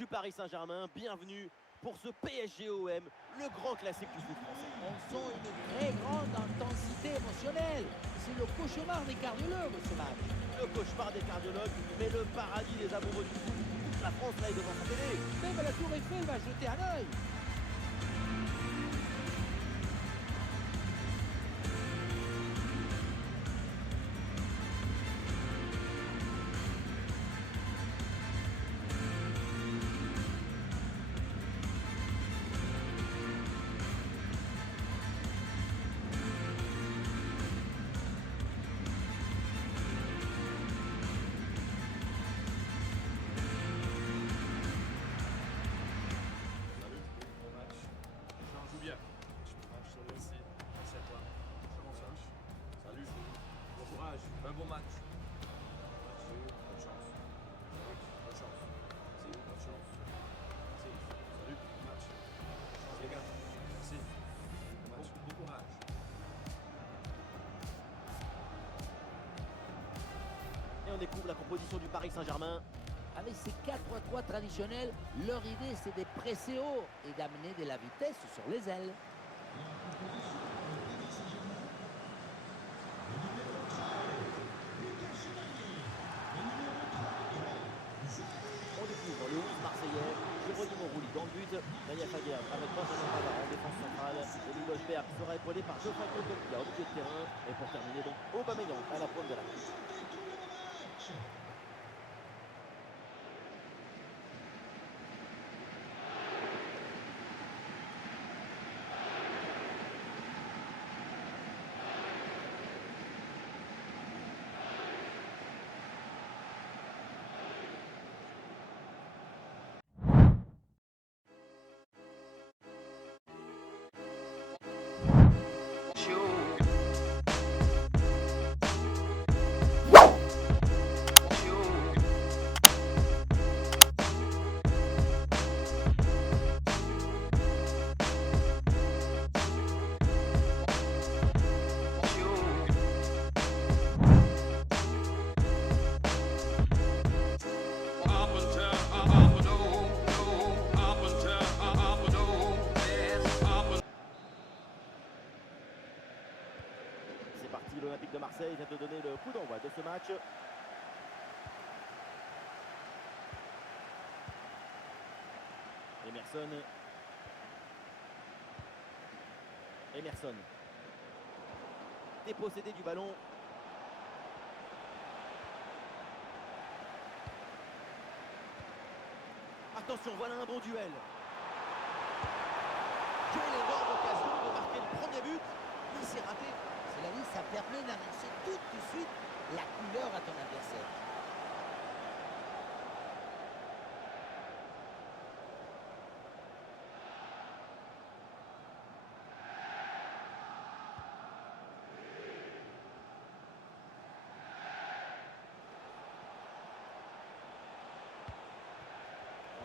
du Paris Saint-Germain. Bienvenue pour ce PSG-OM, le grand classique du foot français. On sent une très grande intensité émotionnelle. C'est le cauchemar des cardiologues, ce match. Le cauchemar des cardiologues, mais le paradis des amoureux du foot. Toute la France là est devant sa télé. Même la Tour Eiffel va jeter un œil. Un bon match. Bonne chance. Bonne chance. Merci, bonne chance. Merci. Salut, bon match. Bonne chance les gars. Merci. Bon match. Bon courage. Et on découvre la composition du Paris Saint-Germain. Avec ces 4-3-3 traditionnels, leur idée c'est de presser haut et d'amener de la vitesse sur les ailes. On découvre le 11 marseillais, Geronimo Rulli dans le but, Daniel Faguer avec Benjamin Pavard en défense centrale, et Louis Berg sera épaulé par Geoffrey Kondogbia au milieu de terrain, et pour terminer donc Aubameyang à la pointe de la touche. C'est parti, l'Olympique de Marseille vient de donner le coup d'envoi de ce match. Emerson. Dépossédé du ballon. Attention, voilà un bon duel. Quelle énorme occasion de marquer le premier but, mais c'est raté. Cela dit, ça permet d'annoncer tout de suite la couleur à ton adversaire.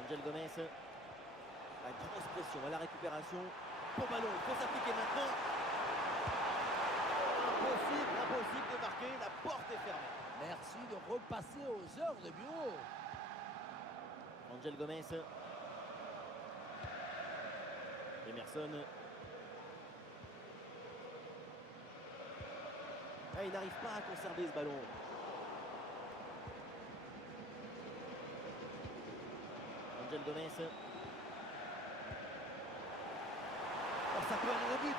Angel Gomez. La grosse pression à la récupération. Bon ballon, il faut s'appliquer maintenant. Impossible de marquer, la porte est fermée. Merci de repasser aux heures de bureau. Angel Gomez. Emerson. Ah, il n'arrive pas à conserver ce ballon. Angel Gomez. Oh, ça peut aller au but.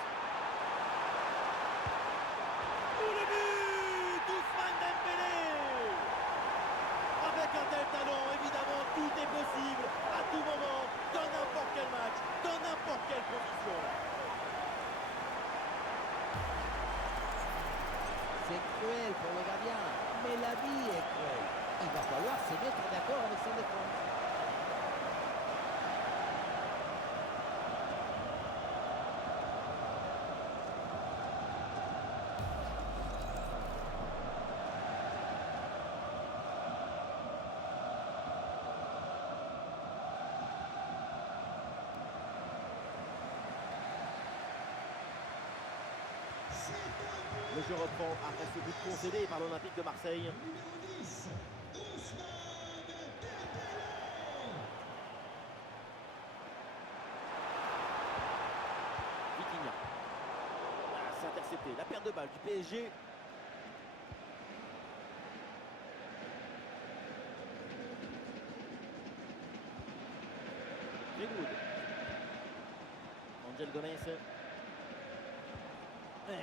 Oh, le but Ousmane Dembélé. Avec un tel talent, évidemment, tout est possible, à tout moment, dans n'importe quel match, dans n'importe quelle condition. C'est cruel pour le gardien, mais la vie est cruelle. Il va falloir se mettre d'accord avec sa défense. Le jeu reprend après ce but concédé par l'Olympique de Marseille. intercepté. La perte de balle du PSG. Greenwood. Angel Gomez.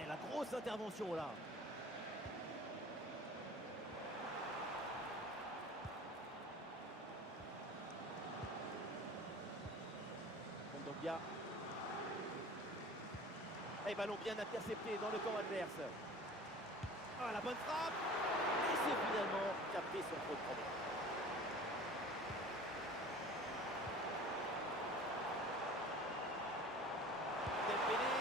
La grosse intervention là. Kondogbia. Et ballon bien intercepté dans le camp adverse. Ah, la bonne frappe. Et c'est finalement capté sans trop de problème. Dembélé,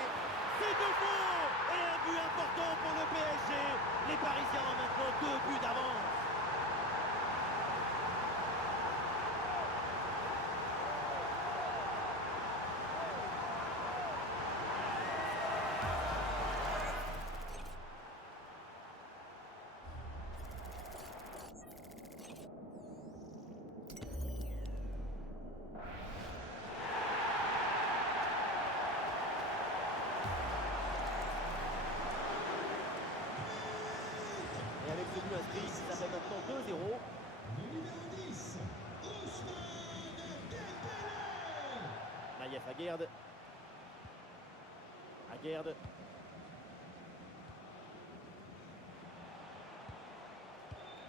c'est de fond. Et un but important pour le PSG. Les Parisiens ont maintenant 2 buts d'avance. Et avec ce but inscrit, ça fait maintenant 2-0. Naïef Aguerd. Aguerd.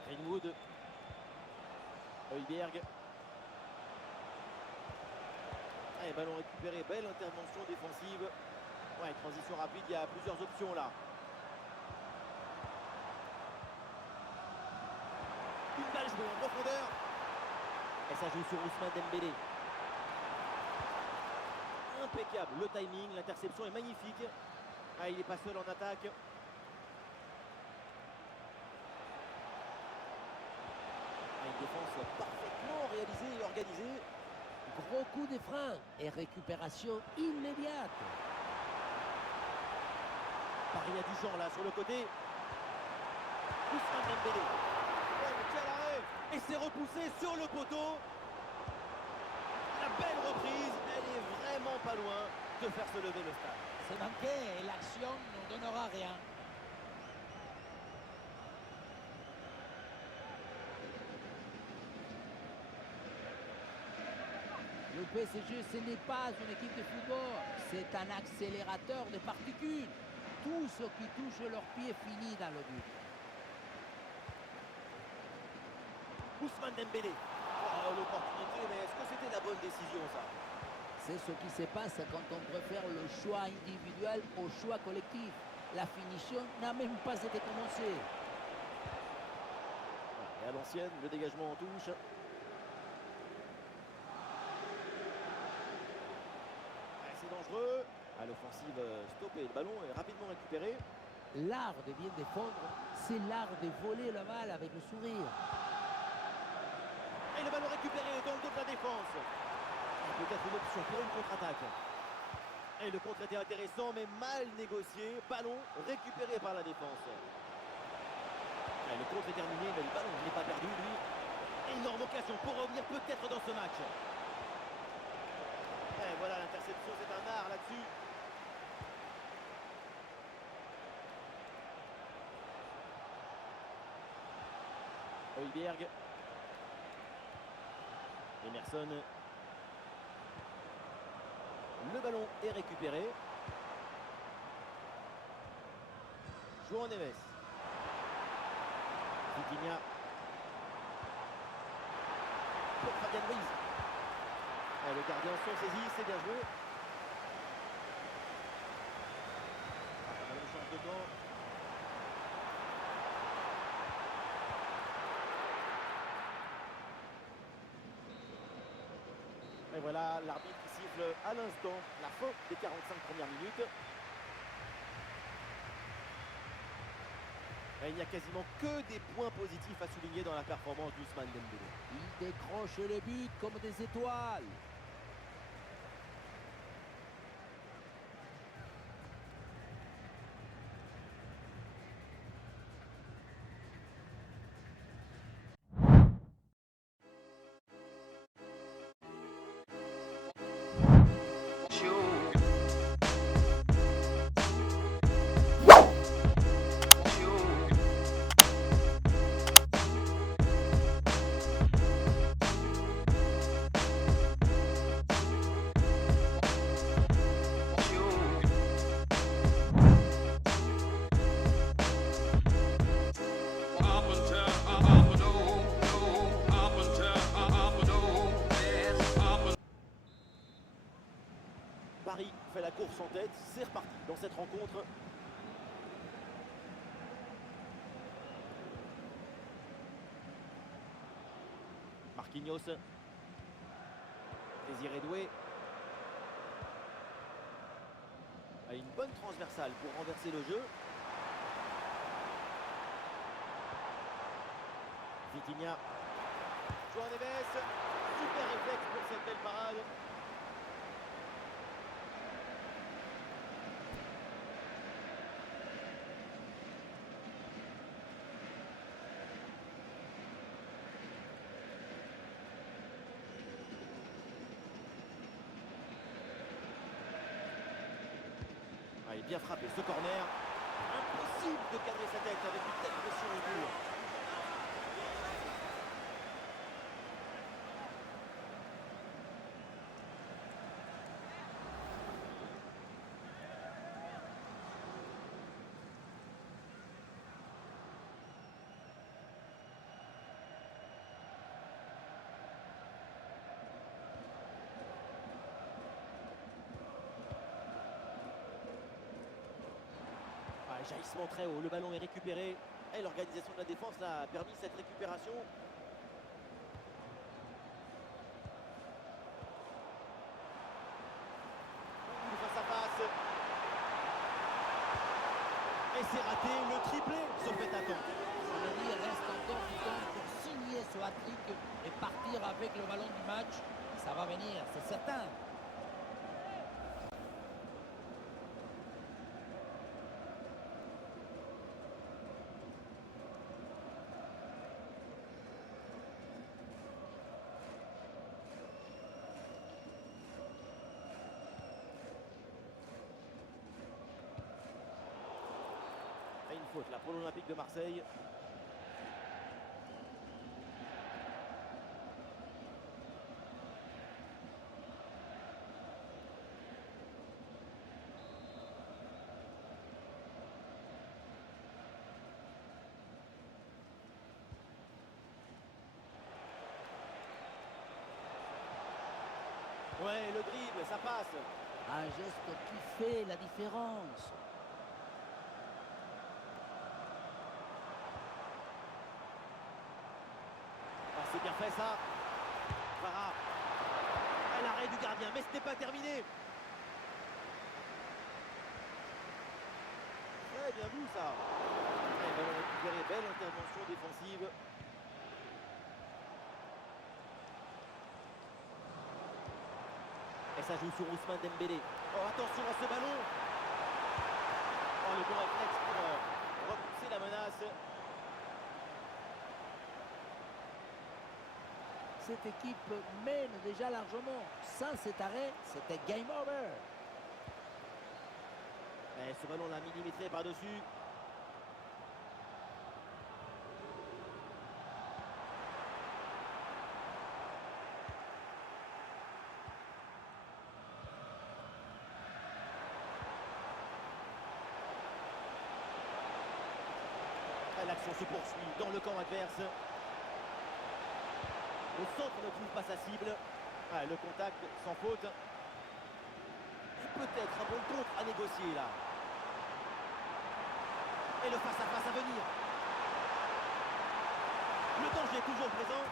Greenwood. Højbjerg. Allez, ballon récupéré, belle intervention défensive. Ouais, transition rapide, il y a plusieurs options là. Une balle jouée en profondeur. Et ça joue sur Ousmane Dembélé. Impeccable, le timing, l'interception est magnifique. Ah, il n'est pas seul en attaque. Ah, une défense parfaitement réalisée et organisée. Gros coup de frein et récupération immédiate. Paris a du champ là sur le côté. Ousmane Dembélé. Ouais, mais quel arrêt! Et c'est repoussé sur le poteau. La belle reprise, elle est vraiment pas loin de faire se lever le stade. C'est manqué et l'action ne donnera rien. Le PSG, ce n'est pas une équipe de football, c'est un accélérateur de particules. Tout ce qui touche leur pied finit dans le but. Ousmane Dembélé. Oh, l'opportunité, mais est-ce que c'était la bonne décision ça? C'est ce qui se passe quand on préfère le choix individuel au choix collectif. La finition n'a même pas été commencée. Et à l'ancienne, le dégagement en touche. C'est dangereux. À l'offensive stoppée, le ballon est rapidement récupéré. L'art de bien défendre, c'est l'art de voler la balle avec le sourire. Et le ballon récupéré dans le dos de la défense. Peut-être une option pour une contre-attaque. Et le contre était intéressant mais mal négocié. Ballon récupéré par la défense. Et le contre est terminé mais le ballon n'est pas perdu lui. Énorme occasion pour revenir peut-être dans ce match. Et voilà, l'interception, c'est un art là-dessus. Højbjerg. Emerson. Le ballon est récupéré. João Neves. Vitinha. Pour Fabian Ruiz. Et le gardien sont saisis, c'est bien joué. Ah, ballon change de camp. Et voilà l'arbitre qui siffle à l'instant la fin des 45 premières minutes. Et il n'y a quasiment que des points positifs à souligner dans la performance d'Ousmane Dembélé. Il décroche le but comme des étoiles. Paris fait la course en tête. C'est reparti dans cette rencontre. Marquinhos. Désiré Doué. A une bonne transversale pour renverser le jeu. Vitinha. João Neves. Super réflexe pour cette belle parade. Ah, il est bien frappé ce corner. Impossible de cadrer sa tête avec une telle pression autour. Jaillissement très haut, le ballon est récupéré et l'organisation de la défense a permis cette récupération. Face à face. Et c'est raté, le triplé se fait attendre. Je veux dire, reste encore du temps pour signer ce hat-trick et partir avec le ballon du match. Ça va venir, c'est certain. Et une faute là pour l'Olympique de Marseille. Ouais, le dribble, ça passe. Un geste qui fait la différence. Ah, c'est bien fait ça. Vara. À l'arrêt du gardien, mais ce n'est pas terminé. Très bien vu ça. Et ballon récupéré, belle intervention défensive. Et ça joue sur Ousmane Dembélé. Oh, attention à ce ballon. Oh, le bon réflexe pour repousser la menace. Cette équipe mène déjà largement. Sans cet arrêt, c'était game over. Et ce ballon l'a millimétré par-dessus. L'action se poursuit dans le camp adverse. Le centre ne trouve pas sa cible. Ah, le contact sans faute. Et peut-être un bon contre à négocier là. Et le face-à-face à venir. Le danger est toujours présent.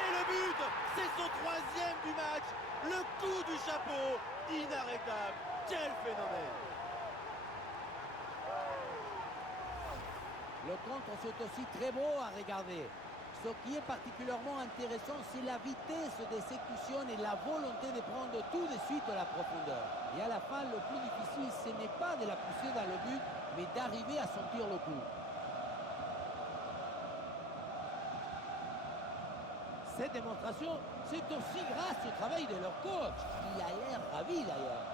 Et le but, c'est son 3e du match. Le coup du chapeau, inarrêtable. Quel phénomène. Le contre, c'est aussi très beau à regarder. Ce qui est particulièrement intéressant, c'est la vitesse d'exécution et la volonté de prendre tout de suite la profondeur. Et à la fin, le plus difficile, ce n'est pas de la pousser dans le but, mais d'arriver à sentir le coup. Cette démonstration, c'est aussi grâce au travail de leur coach. Il a l'air ravi d'ailleurs.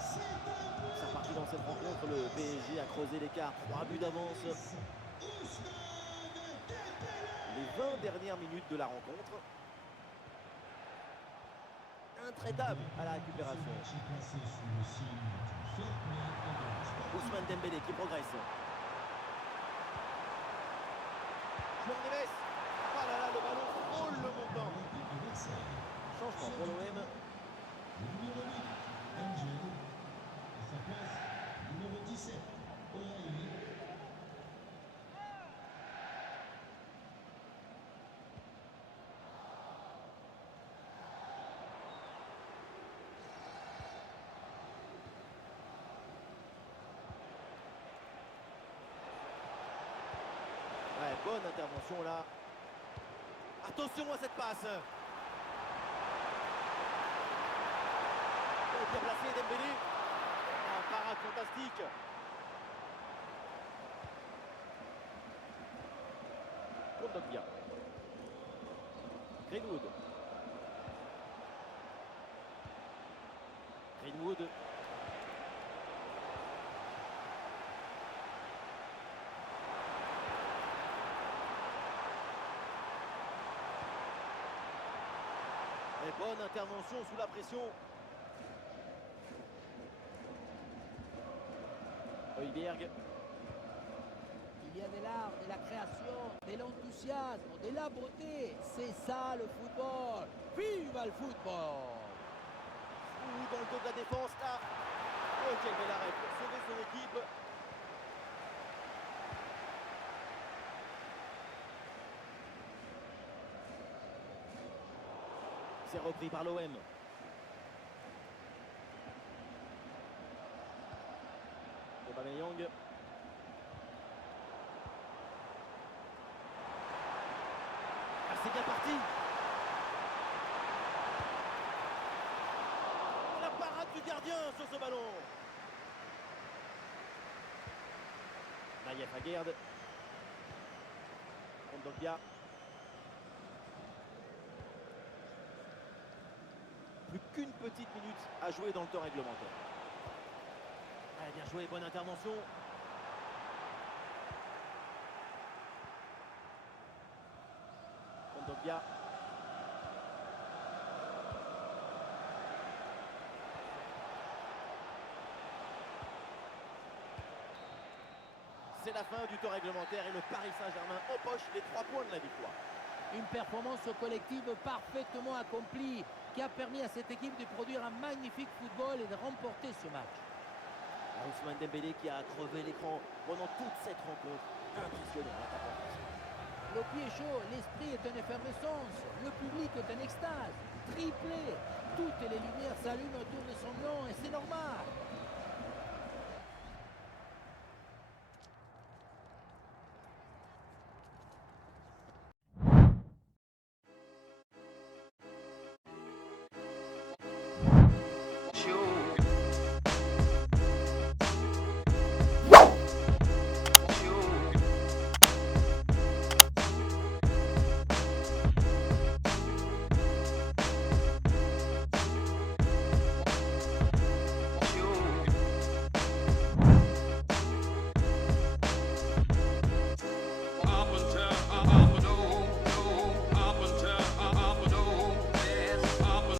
C'est parti dans cette rencontre, le PSG a creusé l'écart, 3 buts d'avance. Les 20 dernières minutes de la rencontre. Intraitable à la récupération. Ousmane Dembélé qui progresse. João Neves. Oh là là, le ballon frôle le montant. Changement pour l'OM. Le numéro 8, Angel. À sa place, numéro 17, O'Reilly. Ouais, bonne intervention là. Attention à cette passe. Oh, bien placé Dembélé. Oh, parade fantastique. Kondogbia. Greenwood. Greenwood. Et bonne intervention sous la pression. Højbjerg. Il y a de l'art, de la création, de l'enthousiasme, de la beauté. C'est ça le football. Vive le football! Ouh, dans le dos de la défense là. Oh, quel bel arrêt pour sauver son équipe. C'est repris par l'OM. Aubameyang. Ah, c'est bien parti. Oh, la parade du gardien sur ce ballon. Naïef Aguerd. Kondogbia. Plus qu'une petite minute à jouer dans le temps réglementaire. Allez, bien joué, bonne intervention. Kondogbia. C'est la fin du temps réglementaire et le Paris Saint-Germain empoche les 3 points de la victoire. Une performance collective parfaitement accomplie qui a permis à cette équipe de produire un magnifique football et de remporter ce match. Ousmane Dembélé qui a crevé l'écran pendant toute cette rencontre. Impressionnant, l'attaquant. Le pied chaud, l'esprit est en effervescence, le public est en extase, triplé. Toutes les lumières s'allument autour de son nom et c'est normal.